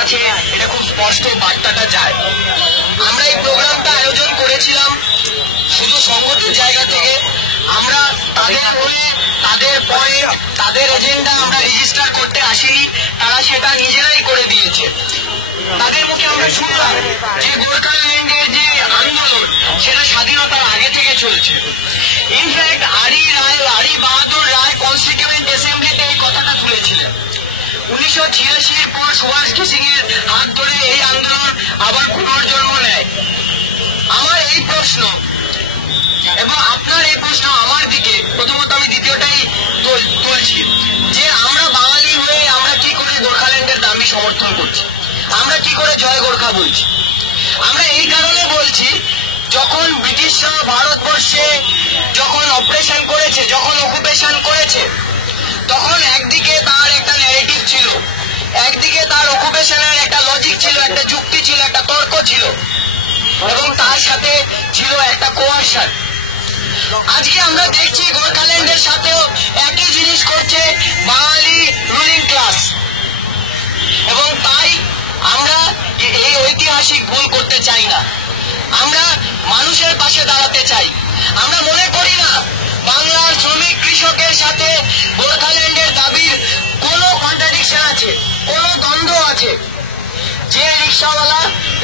কাছে এটা খুব স্পষ্ট বার্তাটা যায়। আমরা এই প্রোগ্রামটা আয়োজন করেছিলাম শুধু সংগঠনের জায়গা থেকে। আমরা তাদের হয়ে তাদের পয়েন্ট তাদের এজেন্ডা আমরা রেজিস্টার করতে আসিনি, তারা সেটা নিজেরাই করে দিয়েছে। তাদের মুখে আমরা শুনলাম যে গোর্খাল্যান্ডের যে আন্দোলন সেটা স্বাধীনতার আগে থেকে চলছে। ইনফ্যাক্ট আরি বাহাদুর রায় কনস্টিটিউয়েন্ট অ্যাসেম্বলিতে এই কথাটা তুলেছিলেন। 1986 পর সুভাষ ঘিসিং এর হাত ধরে এই আন্দোলন আবার পুনর্জন্ম নেয়। আমার এই প্রশ্ন এবং আপনার এই প্রশ্ন আমার দিকে, প্রথমত আমি দ্বিতীয়টাই তুলছি যে আমরা বাঙালি হয়ে আমরা কি করে গোর্খাল্যান্ডের দাবি সমর্থন করছি, আমরা কি করে জয় গোর্খা বলছি। আমরা এই কারণে বলছি, যখন ব্রিটিশরা ভারতবর্ষে যখন অপারেশন করেছে, যখন অকুপেশন করেছে, তখন একদিকে তার একটা ন্যারেটিভ ছিল, একদিকে তার অকুপেশনের একটা লজিক ছিল, একটা যুক্তি ছিল, একটা তর্ক ছিল, এবং তার সাথে ছিল একটা কোয়ারশন। আজকে আমরা দেখছি গোর্খাল্যান্ডের সাথেও একই জিনিস করছে বাঙালি রুলিং ক্লাস, এবং তাই আমরা এই ঐতিহাসিক ভুল করতে চাই না। আমরা মানুষের পাশে দাঁড়াতে চাই। আমরা মনে করি না বাংলার শ্রমিক কৃষকের সাথে গোর্খাল্যান্ডের দাবির কোনো কন্ট্রাডিকশন আছে, কোনো দ্বন্দ্ব আছে। যে রিক্সাওয়ালা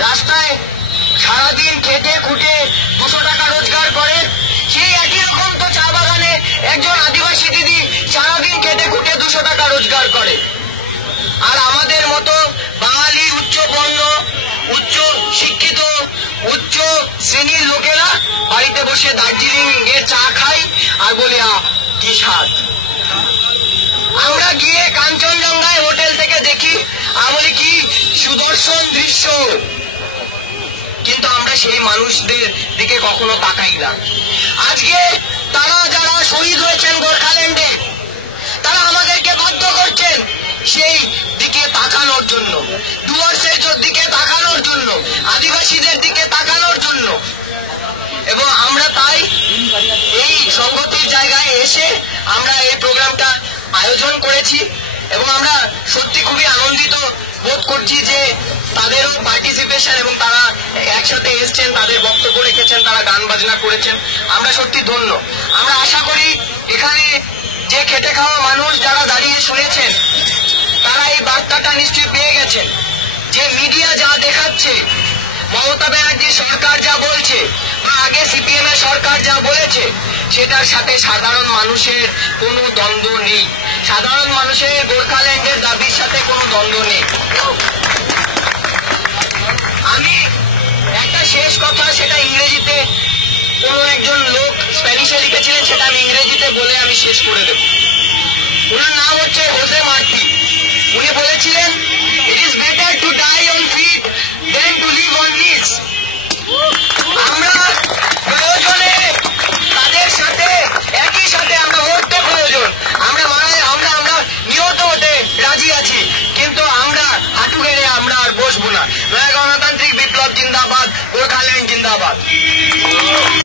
রাস্তায় সারাদিন খেটে খুঁটে 200 টাকা রোজগার করে, সেই একই রকম তো চা বাগানে একজন আদিবাসী দিদি সারাদিন খেটে খুঁটে 200 টাকা রোজগার করে। আর আমাদের মতো বাঙালি উচ্চ বর্ণ, উচ্চ শিক্ষিত, উচ্চ শ্রেণীর লোকেরা বাড়িতে বসে দার্জিলিং এর চা খাই আর বলি কি স্বাদ। আমরা গিয়ে কাঞ্চনজঙ্ঘায় হোটেল থেকে দেখি আর বলি কি সুদর্শন দৃশ্য, কিন্তু আমরা সেই মানুষদের দিকে কখনো তাকাই না। আজকে তারা যারা শহীদ হয়েছেন গোর্খাল্যান্ডে, তারা আমাদেরকে বাধ্য করছেন সেই দিকে তাকানোর জন্য, ডুয়ার্সের দিকে তাকানোর জন্য, আদিবাসীদের দিকে তাকানোর জন্য। এবং আমরা তাই এই সংগতির জায়গায় এসে আমরা এই প্রোগ্রামটা আয়োজন করেছি, এবং আমরা সত্যি খুবই আনন্দিত বোধ করছি যে তাদেরও পার্টিসিপেশন, এবং তারা একসাথে এসছেন, তাদের বক্তব্য রেখেছেন, তারা গান বাজনা করেছেন। আমরা সত্যি ধন্য। আমরা আশা করি এখানে যে খেটে খাওয়া মানুষ যারা দাঁড়িয়ে শুনেছেন, তারা এই বার্তাটা নিশ্চয়ই পেয়ে গেছেন যে মিডিয়া যা দেখাচ্ছে, মমতা ব্যানার্জি সরকার যা বলছে বা আগে সিপিএম এর সরকার যা বলেছে, সেটার সাথে সাধারণ মানুষের কোনো দ্বন্দ্ব নেই। সাধারণ মানুষের গোর্খাল্যান্ডের দাবির সাথে কোনো দ্বন্দ্ব নেই। আমি একটা শেষ কথা, সেটা ইংরেজিতে কোনো একজন লোক স্প্যানিশে লিখেছিলেন, সেটা আমি ইংরেজিতে বলে আমি শেষ করে দেব। ওনার নাম হচ্ছে হোসে মার্তি। উনি বলেছিলেন, it is better to die on feet than to live on needs. আমরা প্রয়োজনে তাদের সাথে একই সাথে আমরা মরতে প্রয়োজন, আমরা নিহত হতে রাজি আছি, কিন্তু আমরা হাঁটু গেড়ে আমরা আর বসবো না। নয়া গণতান্ত্রিক বিপ্লব জিন্দাবাদ, গোর্খাল্যান্ড জিন্দাবাদ।